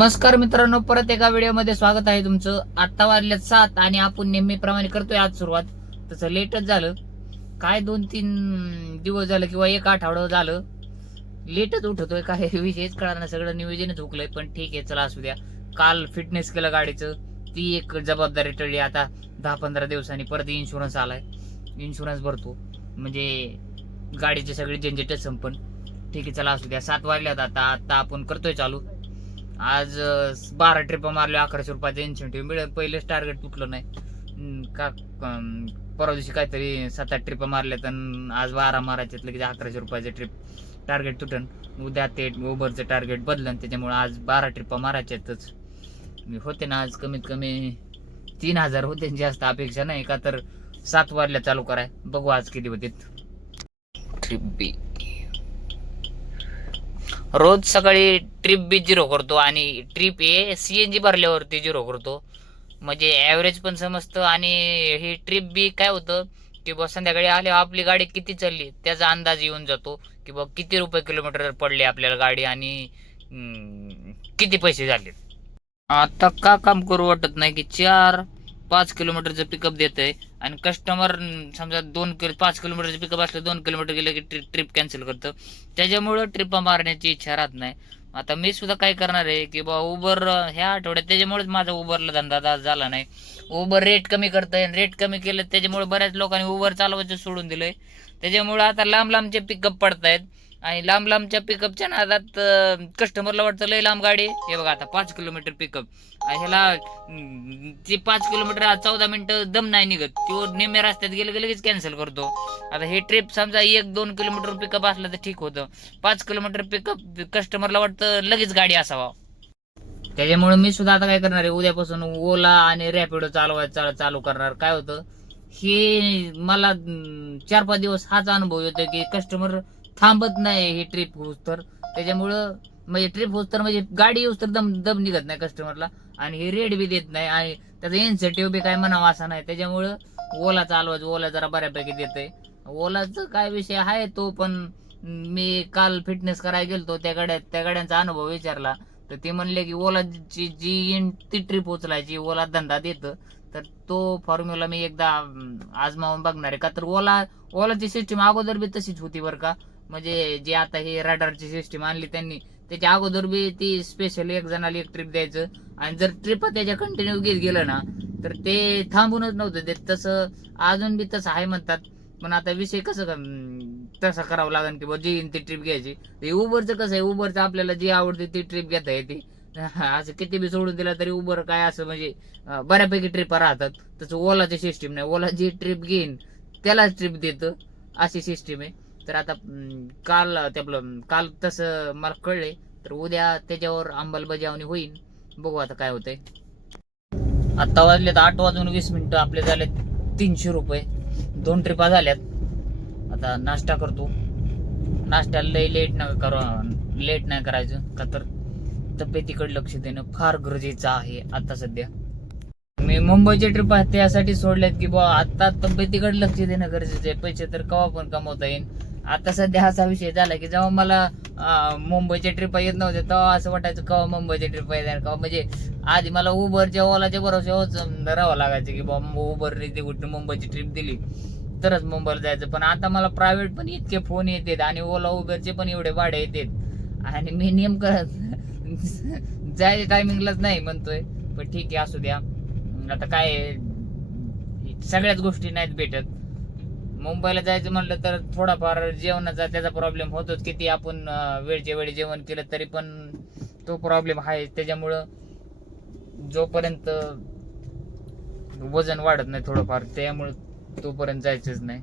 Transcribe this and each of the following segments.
नमस्कार मित्रांनो परत एका व्हिडिओमध्ये स्वागत आहे तुमचं. आत्ता वाजल्यात सात आणि आपण नेहमीप्रमाणे करतोय आज सुरुवात. तसं लेटच झालं. काय दोन तीन दिवस झालं किंवा एक आठवडं झालं. लेटच उठतोय काय विषयच कळणार नाही सगळं नियोजनच हुकलंय पण ठीक आहे चला असू द्या. काल फिटनेस केलं गाडीचं. ती एक जबाबदारी टळली. आता दहा पंधरा दिवसांनी परत इन्शुरन्स आलाय. इन्शुरन्स भरतो. म्हणजे गाडीचे सगळे झंझटच संपन. ठीक आहे चला असू द्या. सात वाजल्यात आता. आता आपण करतोय चालू. आज बारा ट्रिप मारल्या अकराशे रुपयाचं इन्सेंटिव्ह मिळेल पहिलेच टार्गेट तुटलं नाही. का परवा दिवशी काहीतरी सात आठ ट्रिप मारल्या तर आज बारा मारायच्यात लगेच अकराशे रुपयाचं ट्रिप टार्गेट तुटन. उद्या ते उबरचं टार्गेट बदलन त्याच्यामुळे आज बारा ट्रिप मारायच्यातच मी होते ना आज कमीत कमी तीन हजार होते जास्त अपेक्षा नाही. का तर सात वाजल्या चालू कराय. बघू आज किती होते ट्रिप बी रोज सकाळी ट्रिप बी झिरो करतो आणि ट्रिप ए जी भरल्यावरती झिरो करतो. म्हणजे ॲव्हरेज पण समजतं आणि ही ट्रिप बी काय होतं की बा संध्याकाळी आले आपली गाडी किती चालली त्याचा अंदाज येऊन जातो की बा किती रुपये किलोमीटर पडले आपल्याला गाडी आणि किती पैसे झाले आता का काम करू वाटत नाही की चार पाच किलोमीटरचं पिकअप देत आहे आणि कस्टमर समजा दोन किलो पाच किलोमीटरचं पिकअप असलं दोन किलोमीटर गेलं की ट्रिप ट्रिप कॅन्सल करतं. त्याच्यामुळं ट्रिप मारण्याची इच्छा राहत नाही. आता मी सुद्धा काय करणार आहे की बा उबर ह्या आठवड्यात त्याच्यामुळेच माझा उबरला धंदा दा- झाला नाही. उबर रेट कमी करतंय रेट कमी केलं त्याच्यामुळे बऱ्याच लोकांनी उबर चालवायचं सोडून दिलंय. त्याच्यामुळे आता लांब लांबचे पिकअप पडतायत. आणि लांब लांबच्या पिकअपच्या नादात कस्टमरला वाटतं लय लांब गाडी हे बघा आता पाच किलोमीटर पिकअप ह्याला ती ते पाच किलोमीटर चौदा मिनिटं दम नाही निघत. तो निम्या रस्त्यात गेलं की लगेच कॅन्सल करतो. आता हे ट्रिप समजा एक दोन किलोमीटर पिकअप असलं तर ठीक होतं. पाच किलोमीटर पिकअप कस्टमरला वाटतं लगेच गाडी असावा. त्याच्यामुळे मी सुद्धा आता काय करणार आहे? उद्यापासून ओला आणि रॅपिडो चालवायचा चालू करणार. काय होतं? हे मला चार पाच दिवस हाच अनुभव येतो की कस्टमर थांबत नाही ही ट्रिप होऊस तर. त्याच्यामुळं म्हणजे ट्रिप होऊस तर म्हणजे गाडी येऊस तर दम दम निघत नाही कस्टमरला आणि हे रेट बी देत नाही आणि त्याचा इन्सेंटिव्ह बी काय म्हणावा असा नाही. त्याच्यामुळं ओला चालवायचं ओला जरा बऱ्यापैकी देतंय. ओलाचं काय विषय आहे तो पण मी काल फिटनेस करायला गेलतो त्या गाड्या त्या गाड्यांचा अनुभव विचारला. तर ते म्हणले की ओलाची जी इन- ती ट्रिप उचलायची ओला धंदा देतं. तर तो फॉर्म्युला मी एकदा आजमावून बघणार आहे. का तर ओला ओलाची सिस्टीम अगोदर बी तशीच होती बरं का. म्हणजे जे आता हे रडारची सिस्टीम आणली त्यांनी त्याच्या अगोदर बी ती स्पेशल एक जणाला एक ट्रिप द्यायचं. आणि जर ट्रिप त्याच्या कंटिन्यू घेत गेलं ना तर ते थांबूनच नव्हतं देत. तसं अजून बी तसं आहे म्हणतात. पण आता विषय कसं का, तसा करावं लागेल की बुवा जी येईन ती ट्रिप घ्यायची. ते उबरचं कसं आहे? उबरचं आपल्याला जी आवडते ती ट्रिप घेता येते. असं किती बी सोडून दिला तरी उबर काय असं म्हणजे बऱ्यापैकी ट्रिप राहतात. तसं ओलाची सिस्टीम नाही. ओला जी ट्रिप घेईन त्यालाच ट्रिप देतं. अशी सिस्टीम आहे. तर आता काल ते आपलं काल तसं मला कळले तर उद्या त्याच्यावर अंमलबजावणी होईल. बघू आता काय होतंय. आता वाजलेत आठ वाजून वीस मिनिटं आपले झाले तीनशे रुपये. दोन ट्रिपा झाल्यात आता नाश्ता करतो. नाश्त्याला लय लेट नाही करा लेट नाही करायचं का तर तब्येतीकडे लक्ष देणं फार गरजेचं आहे आता सध्या. मी मुंबईचे ट्रिप आहे त्यासाठी सोडल्यात की बा आता तब्येतीकडे लक्ष देणं गरजेचं आहे. पैसे तर कवा पण कमवता येईल आता सध्या असा विषय झाला की जेव्हा मला मुंबईच्या ट्रिप येत नव्हते तेव्हा असं वाटायचं कवा मुंबईच्या ट्रिप येणार केव्हा म्हणजे आधी मला उबरच्या ओलाच्या बरोबर राहावं लागायचं की बाबा उबरने ते कुठं मुंबईची ट्रिप दिली. तरच मुंबईला जायचं. पण आता मला प्रायव्हेट पण इतके फोन येतात आणि ओला उबरचे पण एवढे भाडे येतात. आणि मी नेमकं जायच्या टायमिंगलाच नाही म्हणतोय. पण ठीक आहे असू द्या. आता काय सगळ्याच गोष्टी नाहीत भेटत. मुंबईला जायचं म्हणलं तर थोडाफार जेवणाचा त्याचा प्रॉब्लेम होतोच. किती आपण वेळच्या वेळी जेवण केलं तरी पण तो प्रॉब्लेम आहे. त्याच्यामुळं जोपर्यंत वजन वाढत नाही थोडंफार त्यामुळं तोपर्यंत जायचंच नाही.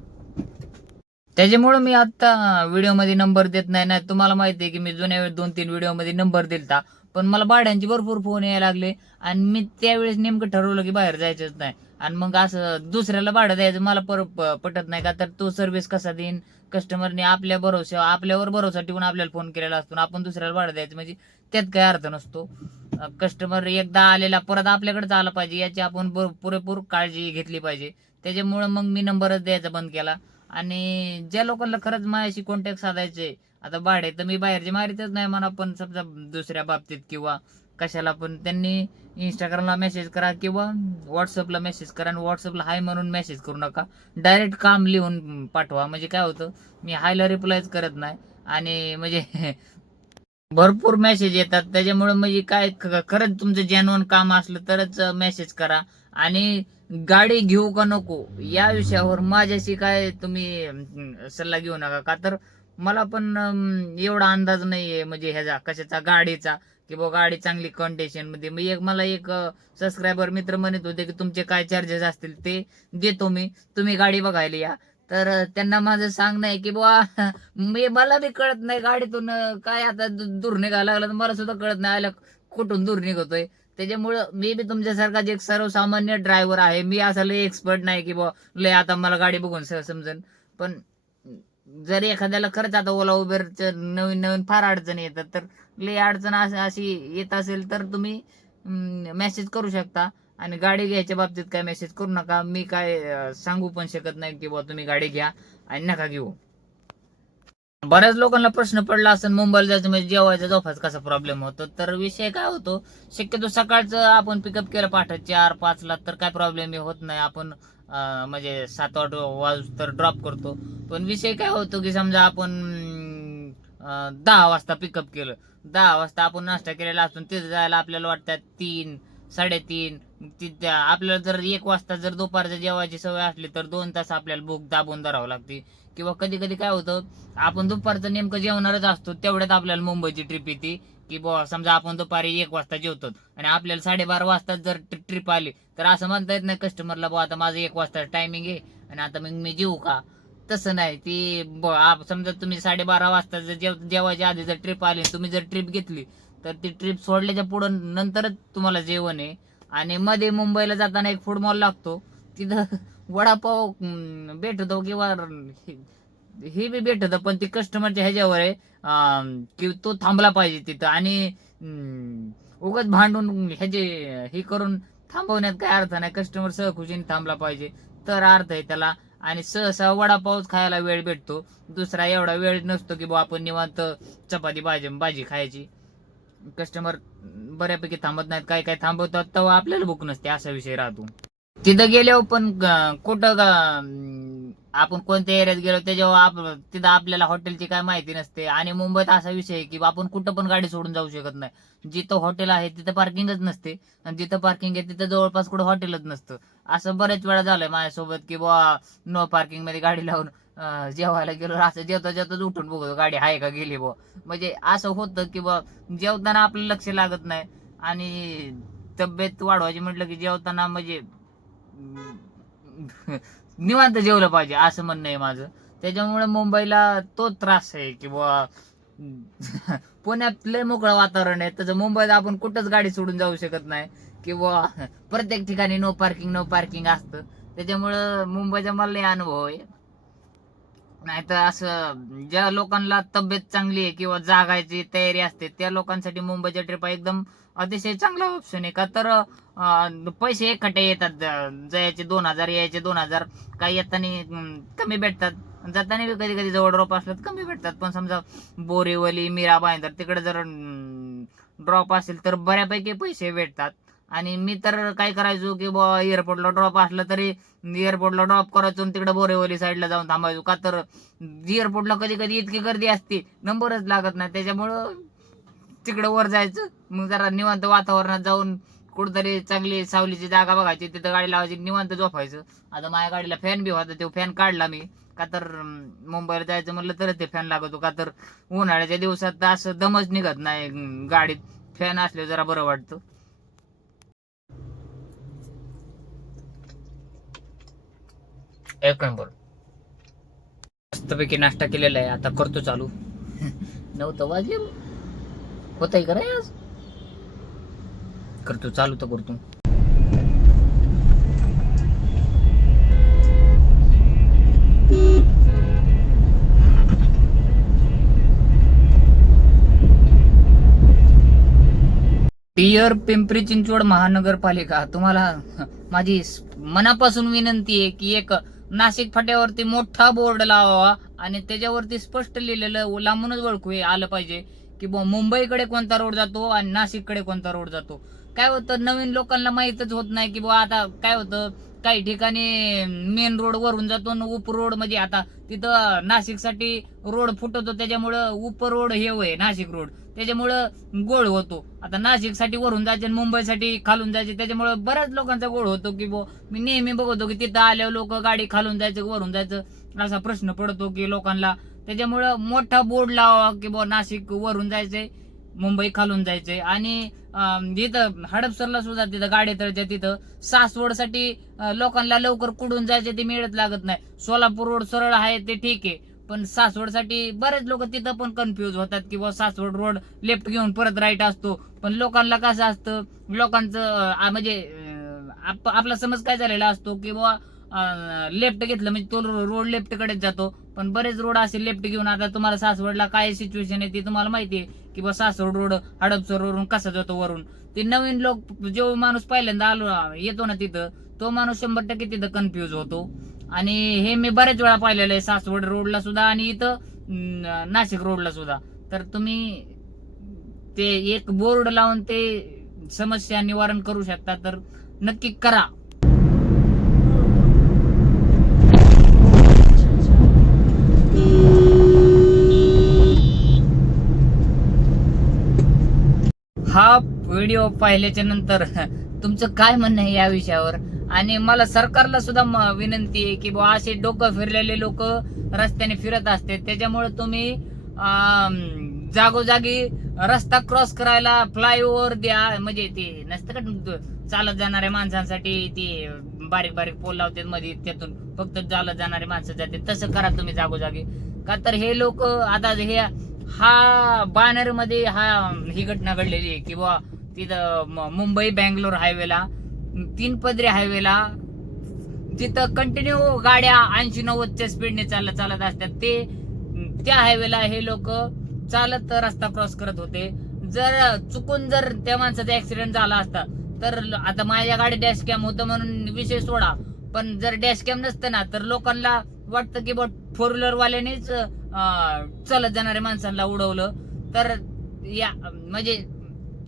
त्याच्यामुळं मी आता व्हिडिओमध्ये नंबर देत नाही. नाही तुम्हाला माहिती आहे की मी जुन्या वेळेस दोन तीन व्हिडिओमध्ये नंबर दिलता. पण मला भाड्यांचे भरपूर फोन यायला लागले. आणि मी त्यावेळेस नेमकं ठरवलं की बाहेर जायचंच नाही. आणि मग असं दुसऱ्याला भाडं द्यायचं मला पर पटत नाही का? तर तो सर्व्हिस कसा देईन? कस्टमरने आपल्या भरोसा आपल्यावर भरोसा ठेवून आपल्याला फोन केलेला असतो आणि आपण दुसऱ्याला भाडं द्यायचं. म्हणजे त्यात काही अर्थ नसतो. कस्टमर एकदा आलेला परत आपल्याकडेच आला पाहिजे याची आपण पुरेपूर काळजी घेतली पाहिजे. त्याच्यामुळं मग मी नंबरच द्यायचा बंद केला. आणि ज्या लोकांना खरंच माझ्याशी कॉन्टॅक्ट साधायचे आता भाडे तर मी बाहेरचे मारितच नाही म्हणा पण समजा दुसऱ्या बाबतीत किंवा कशाला पण त्यांनी इंस्टाग्रामला मेसेज करा किंवा व्हॉट्सअपला मेसेज करा आणि व्हॉट्सअपला हाय म्हणून मेसेज करू नका. डायरेक्ट काम लिहून पाठवा. म्हणजे काय होतं मी हायला रिप्लायच करत नाही आणि म्हणजे भरपूर मेसेज येतात. त्याच्यामुळे म्हणजे काय खरंच तुमचं जेन्युन काम असलं तरच मेसेज करा. आणि गाडी घेऊ का नको या विषयावर माझ्याशी काय तुम्ही सल्ला घेऊ नका. का तर मला पण एवढा अंदाज नाहीये. म्हणजे ह्याचा कशाचा गाडीचा. की बघा गाडी चांगली कंडिशनमध्ये. मी एक मला एक सबस्क्रायबर मित्र म्हणत होते की तुमचे काय चार्जेस असतील ते देतो मी. तुम्ही गाडी बघायला या. तर त्यांना माझं सांगणं आहे की बुवा मी मला बी कळत नाही गाडीतून काय आता दूर निघायला लागलं तर मला सुद्धा कळत नाही आयला कुठून दूर निघतोय. त्याच्यामुळं मी बी तुमच्यासारखा जे सर्वसामान्य ड्रायव्हर आहे मी असं लय एक्सपर्ट नाही की बुवा लय आता मला गाडी बघून समजन. समजेल पण जर एखाद्याला खरंच आता ओला उबेरच्या नवीन नवीन फार अडचणी येतात तर लय अडचण अशी येत असेल तर तुम्ही मेसेज करू शकता. आणि गाडी घ्यायच्या बाबतीत काय मेसेज करू नका. मी काय सांगू पण शकत नाही की बुवा तुम्ही गाडी घ्या आणि नका घेऊ. बऱ्याच लोकांना प्रश्न पडला असेल मुंबईला जायचं म्हणजे जेवायचा झोपायचा कसा प्रॉब्लेम होतो? तर विषय काय होतो? शक्यतो सकाळचं आपण पिकअप केलं पाठ चार पाच ला तर काय प्रॉब्लेम होत नाही. आपण म्हणजे सात आठ वाज तर ड्रॉप करतो. पण विषय काय होतो की समजा आपण दहा वाजता पिकअप केलं. दहा वाजता आपण नाश्ता केलेला असतो तिथे जायला आपल्याला वाटतात तीन साडेतीन तिथे आपल्याला जर एक वाजता जर दुपारच्या जेवायची सवय असली तर दोन तास आपल्याला भूक दाबून धरावं लागते. किंवा कधी कधी काय होतं आपण दुपारचं नेमकं जेवणारच असतो तेवढ्यात आपल्याला मुंबईची ट्रिप येते. की बुवा समजा आपण दुपारी एक वाजता जेवतो आणि आपल्याला साडेबारा वाजता जर ट्रिप आली तर असं म्हणता येत नाही कस्टमरला बुवा आता माझं एक वाजता टायमिंग आहे आणि आता मग मी जेऊ का? तसं नाही. ती ब- आप- समजा तुम्ही साडेबारा वाजता जर जेव जेवायच्या आधी जर ट्रिप आली तुम्ही जर ट्रिप घेतली तर ती ट्रिप सोडल्याच्या पुढं नंतरच तुम्हाला जेवण आहे. आणि मध्ये मुंबईला जाताना एक फूड मॉल लागतो. तिथं वडापाव अं, भेटतो किंवा हे- हे बी भेटत पण ती कस्टमरच्या ह्याच्यावर आहे. अं, की तो थांबला पाहिजे तिथं. आणि अं, उगाच भांडून ह्याचे हे करून थांबवण्यात काय अर्थ नाही. कस्टमर सहखुशीने थांबला पाहिजे. तर अर्थ आहे त्याला. आणि सहसा वडापावच खायला वेळ भेटतो. दुसरा एवढा वेळ नसतो की बुवा आपण निवांत चपाती भाजी भाजी खायची. कस्टमर बऱ्यापैकी थांबत नाहीत. काय काय थांबवतात तेव्हा आपल्याला भूक नसते असा विषय राहतो. तिथं गेल्यावर पण कुठं ग- आपण कोणत्या एरियात गेलो त्याच्यावर आप- तिथं आपल्याला हॉटेलची काय माहिती नसते. आणि मुंबईत असा विषय आहे की आपण कुठं पण गाडी सोडून जाऊ शकत नाही. जिथं हॉटेल आहे तिथं पार्किंगच नसते. आणि जिथं पार्किंग आहे तिथं जवळपास कुठं हॉटेलच नसतं. असं बरेच वेळा झालंय माझ्यासोबत की बुवा नो पार्किंगमध्ये गाडी लावून जेवायला गेलो. असं जेवता जेवताच उठून बघतो गाडी आहे का गेली बुवा. म्हणजे असं होतं की बुवा जेवताना आपलं लक्ष लागत नाही. आणि तब्येत वाढवायची म्हटलं की जेवताना म्हणजे निवांत जेवलं पाहिजे असं म्हणणं आहे माझं. त्याच्यामुळे मुंबईला तो त्रास आहे की बुवा पुण्यात लय मोकळं वातावरण आहे. तसं मुंबईत आपण कुठंच गाडी सोडून जाऊ शकत नाही. किंवा प्रत्येक ठिकाणी नो पार्किंग नो पार्किंग असतं. त्याच्यामुळं मुंबईचा मला लय अनुभव आहे. नाहीतर असं ज्या लोकांना तब्येत चांगली आहे किंवा जागायची तयारी असते त्या लोकांसाठी मुंबईच्या ट्रिपा एकदम अतिशय चांगला ऑप्शन आहे. का तर पैसे एकटे येतात. जायचे दोन हजार यायचे दोन हजार. काही येताना कमी भेटतात. जाताना बी कधी कधी जवळ ड्रॉप असलं तर कमी भेटतात. पण समजा बोरीवली मीरा बांधर तिकडे जर ड्रॉप असेल तर बऱ्यापैकी पैसे भेटतात. आणि मी तर काय करायचो की बुवा एअरपोर्टला ड्रॉप असला तरी एअरपोर्टला ड्रॉप करायचो तिकडे बोरेवली साईडला जाऊन थांबायचो. का तर एअरपोर्टला कधी कधी इतकी गर्दी असते नंबरच लागत नाही. त्याच्यामुळं तिकडं वर जायचं. मग जरा निवांत वातावरणात जाऊन कुठतरी चांगली सावलीची जागा बघायची तिथं गाडी लावायची निवांत झोपायचं. आता माझ्या गाडीला फॅन बी होता तो फॅन काढला मी. का तर मुंबईला जायचं म्हणलं तर ते फॅन लागतो. का तर उन्हाळ्याच्या दिवसात तर असं दमच निघत नाही गाडीत. फॅन असले जरा बरं वाटतं. एक नंबर. मस्तपैकी नाश्ता केलेला आहे. आता करतो चालू. नव्हतं वाजले. होत आहे का आज? करतो चालू तर करतो. टियर पिंपरी चिंचवड महानगरपालिका तुम्हाला माझी मनापासून विनंती आहे की एक नाशिक फाट्यावरती मोठा बोर्ड लावावा आणि त्याच्यावरती स्पष्ट लिहिलेलं लांबूनच ओळखू आलं पाहिजे की बुवा मुंबईकडे कोणता रोड जातो आणि नाशिककडे कोणता रोड जातो. काय होतं नवीन लोकांना माहीतच होत नाही की बुवा आता काय होतं काही ठिकाणी मेन रोड वरून जातो आणि उप रोड म्हणजे आता तिथं नाशिकसाठी रोड फुटतो त्याच्यामुळं उप रोड हे होय नाशिक रोड. त्याच्यामुळं गोळ होतो. आता नाशिकसाठी वरून जायचे आणि मुंबईसाठी खालून जायचे त्याच्यामुळं बऱ्याच लोकांचा गोळ होतो की बो मी नेहमी बघतो की तिथं आल्यावर लोक गाडी खालून जायचं वरून जायचं असा प्रश्न पडतो की लोकांना. त्याच्यामुळं मोठा बोर्ड लावा की बुवा नाशिक वरून जायचंय. मुंबई खालून जायचे. आणि अं, इथं हडपसरला सुद्धा तिथं गाडी तळच्या तिथं सासवडसाठी लोकांना लवकर कुडून जायचे ते मिळत लागत नाही. सोलापूर रोड सरळ आहे ते ठीक आहे. पण सासवडसाठी बरेच लोक तिथं पण कन्फ्युज होतात की बा सासवड रोड लेफ्ट घेऊन परत राईट असतो. पण लोकांना कसं असतं लोकांचं म्हणजे आप- आपला समज काय झालेला असतो की बुवा लेफ्ट घेतलं म्हणजे तो रोड लेफ्ट कडेच जातो. पण बरेच रोड असे लेफ्ट घेऊन आता तुम्हाला सासवडला काय सिच्युएशन आहे ती तुम्हाला माहिती आहे की बा सासवड रोड हडपसर वरून कसा जातो वरून. ते नवीन लोक जो माणूस पहिल्यांदा आलो येतो ना तिथं तो माणूस शंभर टक्के तिथं कन्फ्युज होतो. आणि हे मी बरेच वेळा पाहिलेलं आहे सासवड रोडला सुद्धा आणि इथं नाशिक रोडला सुद्धा. तर तुम्ही ते एक बोर्ड लावून ते समस्या निवारण करू शकता तर नक्की करा. हा व्हिडिओ पाहिल्याच्या नंतर तुमचं काय म्हणणं आहे या विषयावर? आणि मला सरकारला सुद्धा विनंती आहे की बुवा असे डोकं फिरलेले लोक रस्त्याने फिरत असते. त्याच्यामुळे तुम्ही जागोजागी रस्ता क्रॉस करायला फ्लायओव्हर द्या. म्हणजे ते नसतं का चालत जाणाऱ्या माणसांसाठी ते बारीक बारीक पोल लावतात मध्ये त्यातून फक्त चालत जाणारे माणसं जाते तसं करा तुम्ही जागोजागी. का तर हे लोक आता हे हा बॅनरमध्ये हा ही घटना घडलेली आहे. की बुवा तिथं मुंबई बँगलोर हायवेला तीन पदरी हायवेला तिथं कंटिन्यू गाड्या ऐंशी नव्वदच्या स्पीडने चालत चालत असतात. ते त्या हायवेला हे लोक चालत रस्ता क्रॉस करत होते. जर चुकून जर त्या माणसाचा ऍक्सिडेंट झाला असता तर आता माझ्या गाडी डॅश कॅम होतं म्हणून विषय सोडा. पण जर डॅश कॅम नसतं ना तर लोकांना वाटतं की बट फोर व्हीलर वाल्यानेच चालत जाणाऱ्या माणसांना उडवलं तर या म्हणजे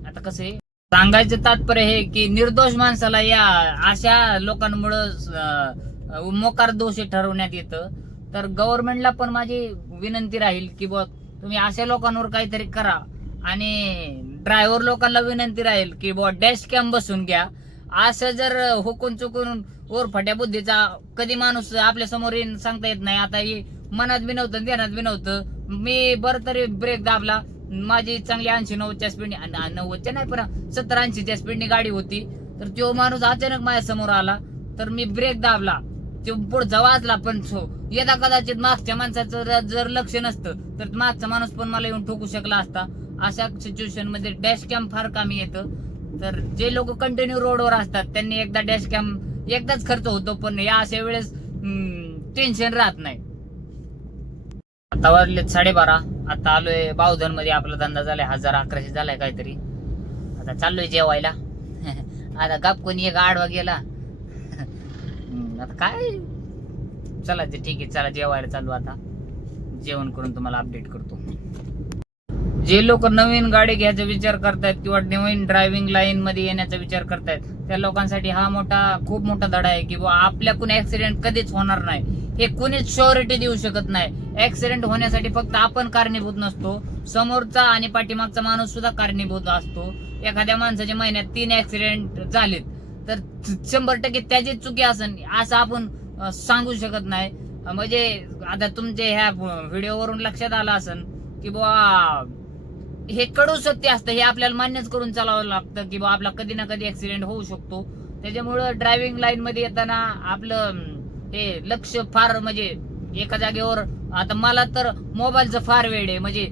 आता कसं आहे सांगायचं तात्पर्य हे की निर्दोष माणसाला या अशा लोकांमुळं मोकार दोषी ठरवण्यात येतं. तर गव्हर्नमेंटला पण माझी विनंती राहील की बघ तुम्ही अशा लोकांवर काहीतरी करा. आणि ड्रायव्हर लोकांना विनंती राहील की बुवा डॅश कॅम बसून घ्या. असं जर हुकून चुकून ओरफाट्या बुद्धीचा कधी माणूस आपल्यासमोर येईन सांगता येत नाही आता हे मनात बी नव्हतं ध्यानात बी नव्हतं. मी बरं तरी ब्रेक दाबला. माझी चांगली ऐंशी नव्वदच्या स्पीडने नव्वदच्या नाही पण सत्तर ऐंशीच्या स्पीडने गाडी होती. तर तो माणूस अचानक माझ्यासमोर आला. तर मी ब्रेक दाबला. तो पुढचा वाजला पण सो येता कदाचित मागच्या माणसाचं जर- लक्ष नसतं तर मागचा माणूस पण मला येऊन ठोकू शकला असता. अशा सिच्युएशनमध्ये डॅश कॅम्प फार कामी येतं. तर जे लोक कंटिन्यू रोडवर असतात त्यांनी एकदा डॅश कॅम एकदाच खर्च होतो पण या अशा वेळेस टेन्शन राहत नाही. आता वाजले साडेबारा. आता आलोय बावधनमध्ये आपला धंदा झालाय हजार अकराशे झालाय काहीतरी. आता चाललोय जेवायला. आता गप कोणी एक आडवा गेला. आता काय? चला ते ठीक आहे चला जेवायला चालू आता. जेवण करून तुम्हाला अपडेट करतो. जे लोक नवीन गाडी घ्यायचा विचार करतायत किंवा नवीन ड्रायव्हिंग लाईन मध्ये येण्याचा विचार करतायत त्या लोकांसाठी हा मोठा खूप मोठा धडा आहे की बुवा आपल्याकडून ऍक्सिडेंट कधीच होणार नाही. हे कुणीच श्युरिटी देऊ शकत नाही. ऍक्सिडेंट होण्यासाठी फक्त आपण कारणीभूत नसतो. समोरचा आणि पाठीमागचा माणूस सुद्धा कारणीभूत असतो. एखाद्या माणसाच्या महिन्यात तीन ऍक्सिडेंट झालेत. तर शंभर टक्के त्याची चुकी असेल असं आपण सांगू शकत नाही. म्हणजे आता तुमचे ह्या व्हिडिओवरून लक्षात आलं असेल की बुवा हे कडू सत्य असतं. हे आपल्याला मान्यच करून चालावं लागतं की बा आपला कधी ना कधी ऍक्सिडेंट होऊ शकतो. त्याच्यामुळं ड्रायव्हिंग लाईन मध्ये येताना आपलं हे लक्ष फार म्हणजे एका जागेवर आता मला तर मोबाईलचं फार वेळ आहे. म्हणजे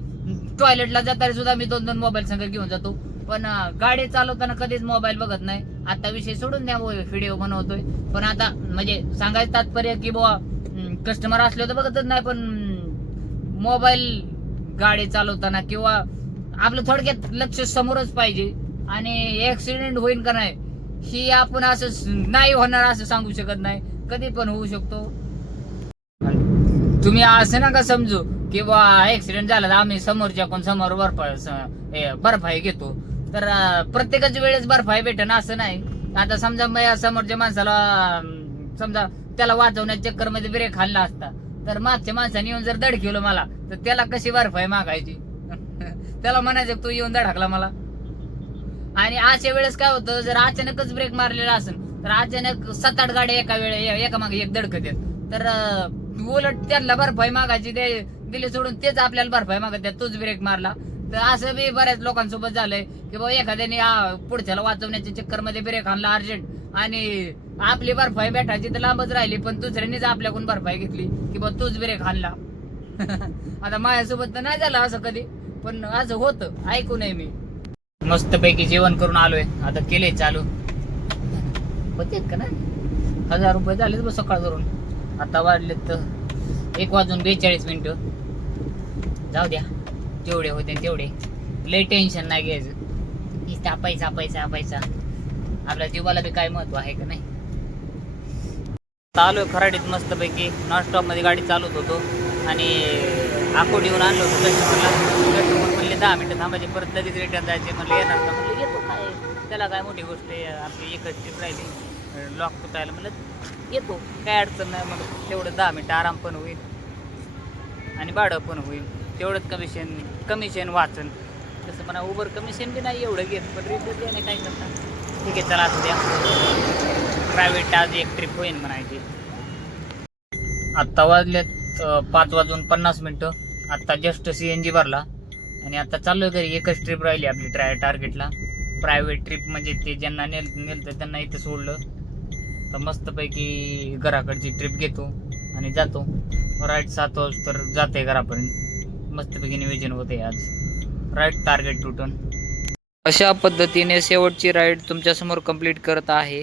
टॉयलेटला जाताना सुद्धा मी दोन दोन मोबाईल संग घेऊन जातो. पण गाडी चालवताना कधीच मोबाईल बघत नाही. आता विषय सोडून द्या व्हिडिओ बनवतोय. पण आता म्हणजे सांगायचं तात्पर्य की बुवा कस्टमर असले तर बघतच नाही पण मोबाईल गाडी चालवताना किंवा आपलं थोडक्यात लक्ष समोरच पाहिजे. आणि ऍक्सिडेंट होईल का नाही ही आपण असं नाही होणार असं सांगू शकत नाही. कधी पण होऊ शकतो. तुम्ही असं नका समजू की बा ऍक्सिडेंट झाला तर आम्ही समोरच्या कोण समोर बर्फ बर्फाई घेतो. तर प्रत्येकाच वेळेस बर्फाई भेटन असं नाही. आता समजा मग या समोरच्या माणसाला समजा त्याला वाचवण्याच्या चक्करमध्ये ब्रेक खाल्ला असता तर मागच्या माणसाने येऊन जर दडकिवलं मला तर त्याला कशी बर्फाई मागायची? त्याला म्हणायचं तू येऊन धडकला मला. आणि अशा वेळेस काय होतं जर अचानकच ब्रेक मारलेला असेल तर अचानक सात आठ गाड्या एका वेळे एका मागे एक धडकत येत तर उलट त्यांना भरपाई मागायची ते दिले सोडून तेच आपल्याला भरपाई मागत तोच ब्रेक मारला. तर असं बी बऱ्याच लोकांसोबत झालंय की बाबा एखाद्याने पुढच्याला वाचवण्याच्या चक्करमध्ये ब्रेक आणला अर्जंट. आणि आपली भरपाई भेटायची तर लांबच राहिली पण दुसऱ्यांनीच आपल्याकडून भरपाई घेतली की बा तूच ब्रेक आणला. आता माझ्यासोबत तर नाही झालं असं कधी. पण असं होतं ऐकू नये मी. मस्त पैकी जेवण करून आलोय. आता केले चालू. होते का ना हजार रुपये झालेत बघ सकाळ करून आता वाढलेत तर एक वाजून बेचाळीस मिनिटं. जाऊ द्या. जेवढे होते तेवढे. लय टेन्शन नाही घ्यायचं. नुसता आपायचा आपायचा आपल्या जीवाला बी काय महत्त्व आहे का नाही? चालू आहे खराडीत मस्त पैकी नॉनस्टॉपमध्ये गाडी चालवत होतो. आणि आकोट येऊन आणलं होतं कस्टमरला. दहा मिनटं थांबायचे परत लगेच रिटर्न जायचे म्हणलं येणार का? म्हणलं येतो काय? त्याला काय मोठी गोष्ट आहे आपली एकच ट्रिप राहिली. लॉक तुटायला म्हणलं येतो. काय अडचण नाही मग तेवढं दहा मिनटं आराम पण होईल. आणि भाडं पण होईल. तेवढंच कमिशन कमिशन वाचन. तसं म्हणा उबर कमिशन बी नाही एवढं घेत पण रिटर्न देणे काय करतात ठीक आहे चला असू द्या. प्रायव्हेट आज एक ट्रिप होईल म्हणायची. आत्ता वाजलेत पाच वाजून पन्नास मिनटं. आत्ता जस्ट सी एन जी भरला. आणि आता चाललोय घरी. एकच ट्रिप राहिली आपली ट्राय टार्गेटला प्रायव्हेट ट्रिप म्हणजे ते ज्यांना नेल नेलतं त्यांना इथं सोडलं. तर मस्तपैकी घराकडची ट्रिप घेतो आणि जातो. राईट सात वाज तर जाते घरापर्यंत. मस्तपैकी नियोजन होते आज. राईट टार्गेट टुटून अशा पद्धतीने शेवटची राईड तुमच्यासमोर कंप्लीट करत आहे.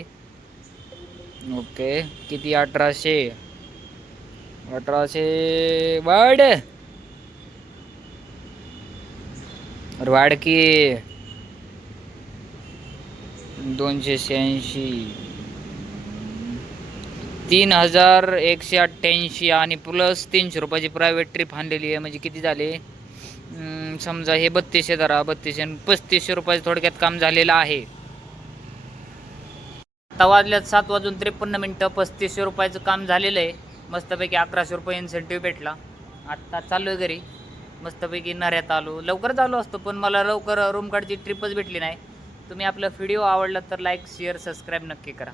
ओके किती? अठराशे. अठराशे वाढ! वाडकी की दोनशे शहाऐंशी. तीन हजार एकशे अठ्ठ्याऐंशी आणि प्लस तीनशे रुपयाची प्रायव्हेट ट्रिप आणलेली आहे. म्हणजे किती झाले? समजा हे बत्तीसशे धरा. बत्तीसशे पस्तीसशे रुपयाचं थोडक्यात काम झालेलं आहे. आता वाजल्यात सात वाजून त्रेपन्न मिनटं. पस्तीसशे रुपयाचं काम झालेलं आहे. मस्तपैकी अकराशे रुपये इन्सेंटिव्ह भेटला. आत्ता चाललो आहे घरी. मस्तपैकी नऱ्यात आलो. लवकरच आलो असतो पण मला लवकर रूम कार्डची ट्रिपच भेटली नाही. तुम्ही आपला व्हिडिओ आवडला तर लाईक शेअर सबस्क्राईब नक्की करा.